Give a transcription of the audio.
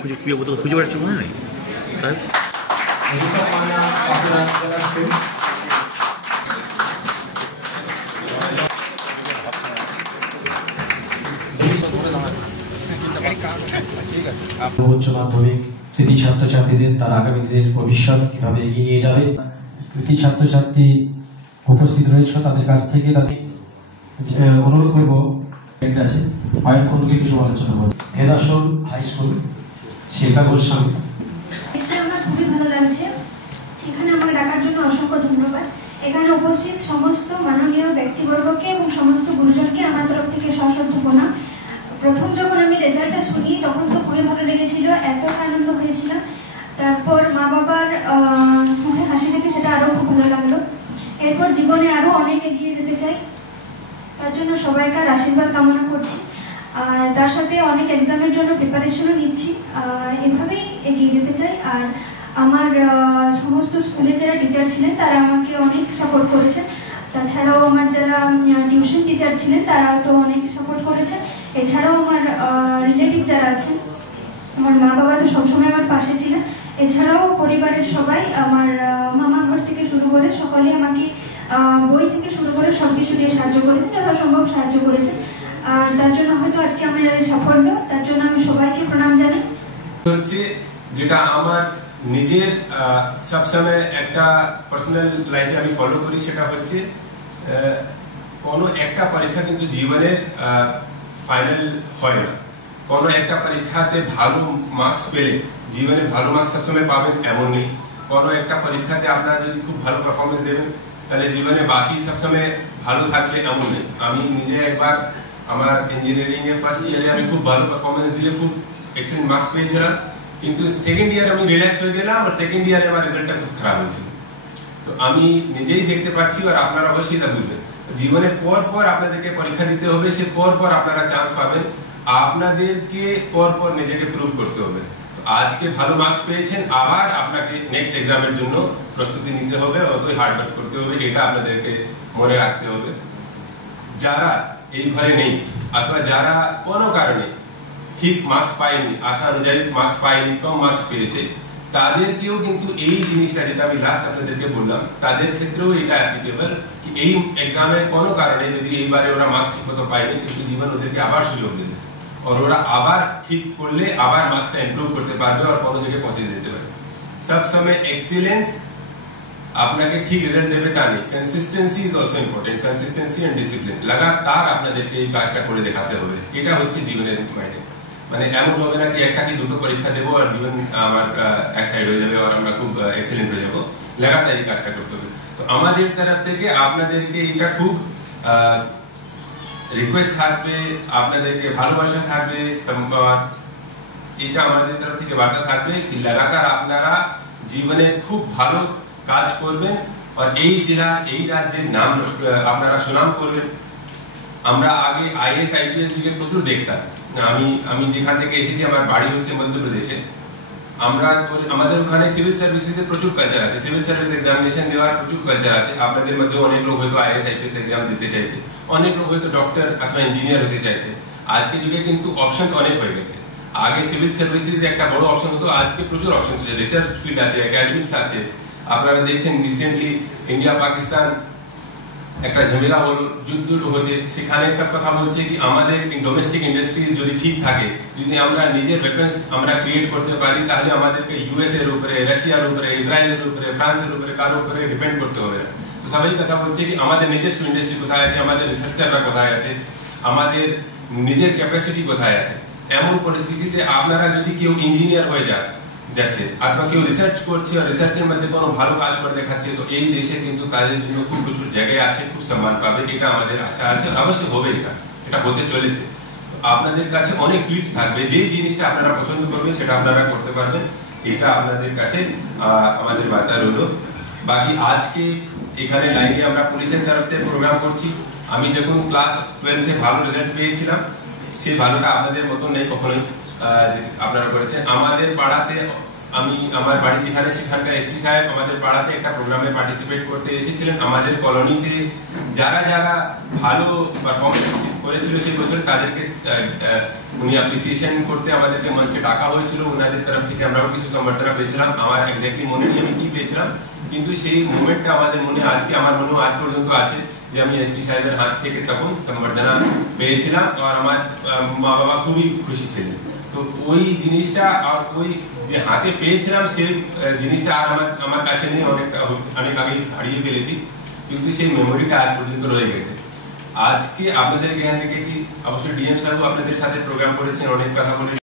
খুঁজে বেড়াচ্ছে মনে নেই উচ্চ মাধ্যমিক কৃতি ছাত্রছাত্রীদের তার আগামী দিনের ভবিষ্যৎ কিভাবে এগিয়ে নিয়ে যাবে, কৃতি ছাত্রছাত্রী উপস্থিত রয়েছে তাদের কাছ থেকে তাদের অনুরোধ করবো আছে আয়ন কুণ্ডুকে কিছু আলোচনা করবো। ভেদাসন হাই স্কুল শিল্পা গোস্বামী। আমার খুবই ভালো লাগছে, এখানে আমাকে ডাকার জন্য অসংখ্য ধন্যবাদ। এখানে উপস্থিত সমস্ত মাননীয় ব্যক্তিবর্গকে এবং সমস্ত গুরুজনকে আমার তরফ থেকে সশ্রদ্ধ প্রণাম। প্রথম যখন আমি রেজাল্টটা শুনি তখন তো খুবই ভালো লেগেছিল, এত আনন্দ হয়েছিল। তারপর মা বাবার মুখে হাসি দেখে সেটা আরও খুব ভালো লাগলো। এরপর জীবনে আরও অনেক এগিয়ে যেতে চাই, তার জন্য সবাইকার আশীর্বাদ কামনা করছি। আর তার সাথে অনেক এক্সামের জন্য প্রিপারেশনও নিচ্ছি, এভাবেই এগিয়ে যেতে চাই। আর আমার সমস্ত স্কুলে যারা টিচার ছিলেন তারা আমাকে অনেক সাপোর্ট করেছেন, তাছাড়াও আমার যারা টিউশন টিচার ছিলেন তারা তো অনেক সাপোর্ট করেছেন। এছাড়াও আমার রিলেটিভ যারা আছেন, আমার মা বাবা তো সবসময় আমার পাশে ছিলেন। এছাড়াও পরিবারের সবাই, আমার মামা ঘর থেকে শুরু করে সকলে আমাকে বই থেকে শুরু করে সবকিছু দিয়ে সাহায্য করেছেন, যথাসম্ভব সাহায্য করেছেন। আর তার জন্য হয়তো আজকে আমার এই সাফল্য, তার জন্য আমি সবাইকে প্রণাম জানাই। হচ্ছে যেটা আমার নিজের সবসময় একটা পার্সোনাল লাইফে আমি ফলো করি, সেটা হচ্ছে কোনো একটা পরীক্ষা কিন্তু জীবনের ফাইনাল হয় না। কোনো একটা পরীক্ষাতে ভালো মার্কস পেলে জীবনে ভালো মার্কস সবসময় পাবেন এমন নেই। কোনো একটা পরীক্ষাতে আপনারা যদি খুব ভালো পারফরমেন্স দেবেন তাহলে জীবনে বাকি সবসময় ভালো থাকবে এমন নেই। আমি নিজে একবার আমার ইঞ্জিনিয়ারিং এর ফার্স্ট ইয়ারে আমি খুব ভালো পারফরমেন্স দিয়ে খুব এক্সেলেন্ট মার্কস পেয়েছিলাম, কিন্তু সেকেন্ড ইয়ারে আমি রিল্যাক্স হয়ে গেলাম আর সেকেন্ড ইয়ারে আমার রেজাল্টটা খুব খারাপ হয়েছিল। তো আমি নিজেই দেখতে পাচ্ছি, আর আপনারা অবশ্যই এটা বুঝবেন, জীবনে পর পর আপনাদেরকে পরীক্ষা দিতে হবে, সে পর পর আপনারা চান্স পাবেন, আপনাদেরকে পর পর নিজেকে প্রুভ করতে হবে। তো আজকে ভালো মার্কস পেয়েছেন, আবার আপনাকে নেক্সট এক্সামের জন্য প্রস্তুতি নিতে হবে, অতই হার্ড ওয়ার্ক করতে হবে, এটা আপনাদেরকে মনে রাখতে হবে। যারা এই ঘরে নেই অথবা যারা কোনো কারণে ঠিক মার্কস পায়নি, আশা অনুযায়ী মার্কস পায়নি, কম মার্কস পেয়েছে, তাদেরকেও কিন্তু এই জিনিসটা যেটা আমি লাস্ট আপনাদেরকে বললাম, তাদের ক্ষেত্রেও এটা অ্যাপ্লিকেবল কি এই এক্সামের কোনো কারণে যদি এইবারে ওরা মার্কস ঠিক মতো পায়নি, কিন্তু জীবন ওদেরকে আবার সুযোগ দেবে, আর ওরা আবার ঠিক করলে আবার মার্কসটা ইমপ্রুভ করতে পারবে আর কোনো জায়গায় পৌঁছে যেতে পারবে। সব সময় এক্সিলেন্স আপনাকে ঠিক রেজাল্ট দেবে তা নেই, consistency is also important, consistency and discipline, লাগাতার আপনাদেরকে এই কাজটা করে দেখাতে হবে। এটা হচ্ছে জীবনের মাইন্ডে, মানে এমন হবে না কি একটা কি দুটো পরীক্ষা দেবো আর জীবন আমার এক সাইড হয়ে যাবে আর আমরা খুব এক্সেলেন্ট হয়ে যাবো, লাগাতার এই কাজটা করতে হবে। তো আমাদের তরফ থেকে আপনাদেরকে এটা খুব রিকোয়েস্ট থাকবে, আপনাদেরকে ভালোবাসা থাকবে, এটা আমাদের তরফ থেকে বার্তা থাকবে কি লাগাতার আপনারা জীবনে খুব ভালো কাজ করবেন আর এই জেলার এই রাজ্যের নাম আপনারা সুনাম করবেন। আমরা আগে আইএস আইপিএস দিকে প্রচুর দেখতাম, আমি যেখান থেকে এসেছি আমার বাড়ি হচ্ছে মধ্যপ্রদেশে, আমাদের ওখানে সিভিল সার্ভিসেসের প্রচুর কালচার আছে, সিভিল সার্ভিস এক্সামিনেশন দেওয়ার প্রচুর কালচার আছে। আপনাদের মধ্যে অনেক লোক হয়তো আইএস আইপিএস এক্সাম দিতে চাইছে, অনেক লোক হয়তো ডক্টর অথবা ইঞ্জিনিয়ার হতে চাইছে। আজকে যুগে কিন্তু অপশনস অনেক হয়ে গেছে। আগে সিভিল সার্ভিসেস একটা বড় অপশন হতো, আজকে প্রচুর অপশন আছে, রিসার্চ ফিল্ড আছে, একাডেমিক্স আছে। আপনারা দেখছেন রিসেন্টলি ইন্ডিয়া পাকিস্তান একটা ঝামেলা হলো, যুদ্ধ হতে, সেখানে সব কথা বলছে কি আমাদের ডোমেস্টিক ইন্ডাস্ট্রিজ যদি ঠিক থাকে, যদি আমরা নিজের ওয়েপন্স আমরা ক্রিয়েট করতে পারি, তাহলে আমাদেরকে ইউএস এর উপরে, রাশিয়ার উপরে, ইসরায়েলের উপরে, ফ্রান্সের উপরে কারোর উপরে ডিপেন্ড করতে হবে না। তো সবাই কথা বলছে কি আমাদের নিজস্ব ইন্ডাস্ট্রি কোথায় আছে, আমাদের রিসার্চাররা কোথায় আছে, আমাদের নিজের ক্যাপাসিটি কোথায় আছে। এমন পরিস্থিতিতে আপনারা যদি কেউ ইঞ্জিনিয়ার হয়ে যাচ্ছে অথবা কেউ রিসার্চ করছে আর রিসার্চের মধ্যে কোনো ভালো কাজ করে দেখাচ্ছে, তো এই দেশে কিন্তু তাদের জন্য খুব প্রচুর জায়গায় আছে, খুব সম্মান পাবে, এটা আমাদের আশা আছে, অবশ্যই হবে, এটা হতে চলেছে। আপনাদের কাছে অনেক ফিল্ডস থাকবে, যে জিনিসটা আপনারা পছন্দ করবেন সেটা আপনারা করতে পারবেন, এটা আপনাদের কাছে আমাদের বার্তা রইল। বাকি আজকে এখানে লাইনে আমরা পুলিশের তরফে প্রোগ্রাম করছি। আমি যখন ক্লাস 12-এ ভালো রেজাল্ট পেয়েছিলাম, সেই ভালোটা আপনাদের মতন নেই কখনোই, আপনারা করেছেন। আমাদের পাড়াতে আমি আমার বাড়ি যেখানে সেখানকার এসপি সাহেব আমাদের পাড়াতে একটা প্রোগ্রামে পার্টিসিপেট করতে এসেছিলেন। আমাদের কলোনিতে যারা যারা ভালো পারফরমেন্স করেছিল সেই বছর তাদেরকে উনি অ্যাপ্রিসিয়েশন করতে আমাদেরকে মঞ্চে ডাকা হয়েছিল। ওনাদের তরফ থেকে আমরাও কিছু সম্বর্ধনা পেয়েছিলাম। আমার এক্স্যাক্টলি মনে নেই আমি কি পেয়েছিলাম, কিন্তু সেই মোমেন্টটা আমাদের মনে আজকে আমার মনেও আজ পর্যন্ত আছে যে আমি এসপি সাহেবের হাত থেকে তখন সম্বর্ধনা পেয়েছিলাম আর আমার মা বাবা খুবই খুশি ছিলেন। তো ওই জিনিসটা আর ওই যে হাতে পেয়েছিলাম সেই জিনিসটা আর আমার কাছে নেই, অনেক আগে হারিয়ে ফেলেছি, কিন্তু সেই মেমোরিটা আজ পর্যন্ত রয়ে গেছে। আজকে আপনাদের এখানে দেখেছি, অবশ্যই ডিএম সাহেব আপনাদের সাথে প্রোগ্রাম করেছেন, অনেক কথা বলে